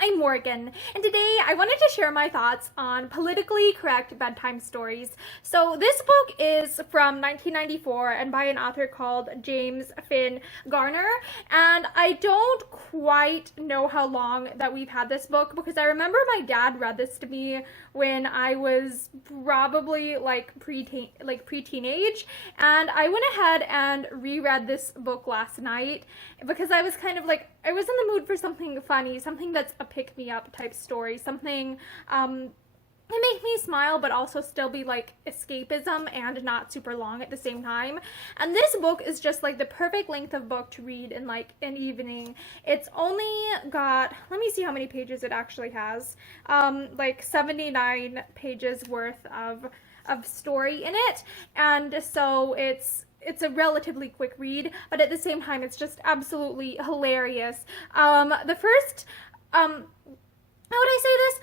I'm Morgan, and today I wanted to share my thoughts on politically correct bedtime stories. So this book is from 1994 and by an author called James Finn Garner, and I don't quite know how long that we've had this book because I remember my dad read this to me when I was probably pre-teenage, and I went ahead and reread this book last night because I was kind of like, I was in the mood for something funny, something that's a pick-me-up type story, something that make me smile but also still be like escapism and not super long at the same time. And this book is just like the perfect length of book to read in like an evening. It's only got, let me see how many pages it actually has, like 79 pages worth of story in it, and so it's a relatively quick read, but at the same time it's just absolutely hilarious. The first how would I say this?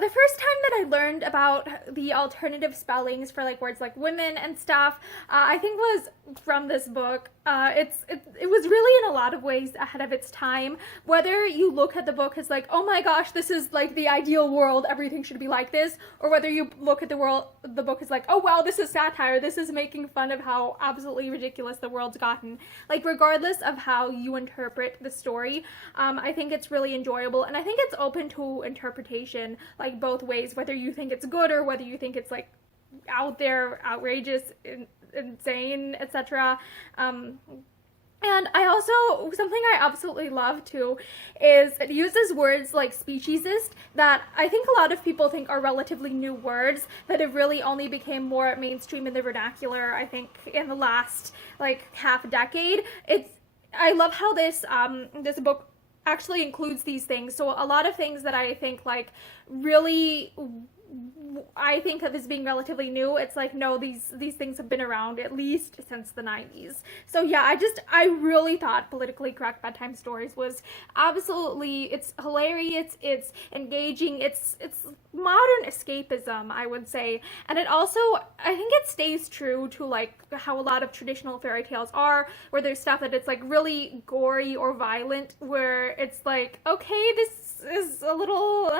The first time that I learned about the alternative spellings for like words like women and stuff, I think was from this book. It was really in a lot of ways ahead of its time. Whether you look at the book as like, oh my gosh, this is like the ideal world, everything should be like this, or whether you look at the book as like, oh wow, this is satire, this is making fun of how absolutely ridiculous the world's gotten. Like regardless of how you interpret the story, I think it's really enjoyable, and I think it's open to interpretation like both ways, whether you think it's good or whether you think it's like out there, outrageous, insane, etc. And I also, something I absolutely love too is it uses words like speciesist that I think a lot of people think are relatively new words that have really only became more mainstream in the vernacular, I think, in the last like half a decade. I love how this book actually includes these things. So a lot of things that I think like really, I think of as being relatively new, it's like, no, these things have been around at least since the 90s. So yeah, I really thought politically correct bedtime stories was absolutely, it's hilarious, it's engaging, it's modern escapism, I would say. And it also, I think it stays true to like how a lot of traditional fairy tales are, where there's stuff that it's like really gory or violent, where it's like, okay, this is a little,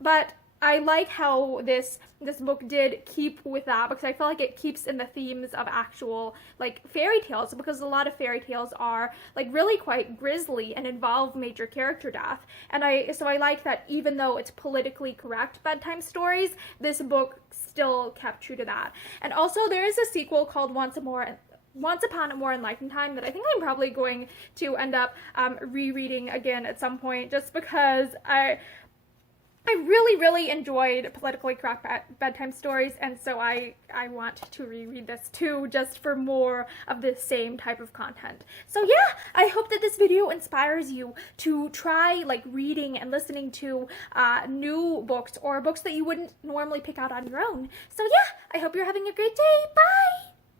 but I like how this book did keep with that, because I feel like it keeps in the themes of actual like fairy tales, because a lot of fairy tales are like really quite grisly and involve major character death. And so I like that even though it's politically correct bedtime stories, this book still kept true to that. And also there is a sequel called Once Upon a More Enlightened Time that I think I'm probably going to end up rereading again at some point, just because I really enjoyed politically correct bedtime stories, and so I want to reread this too, just for more of the same type of content. So yeah, I hope that this video inspires you to try like reading and listening to new books or books that you wouldn't normally pick out on your own. So yeah, I hope you're having a great day. Bye!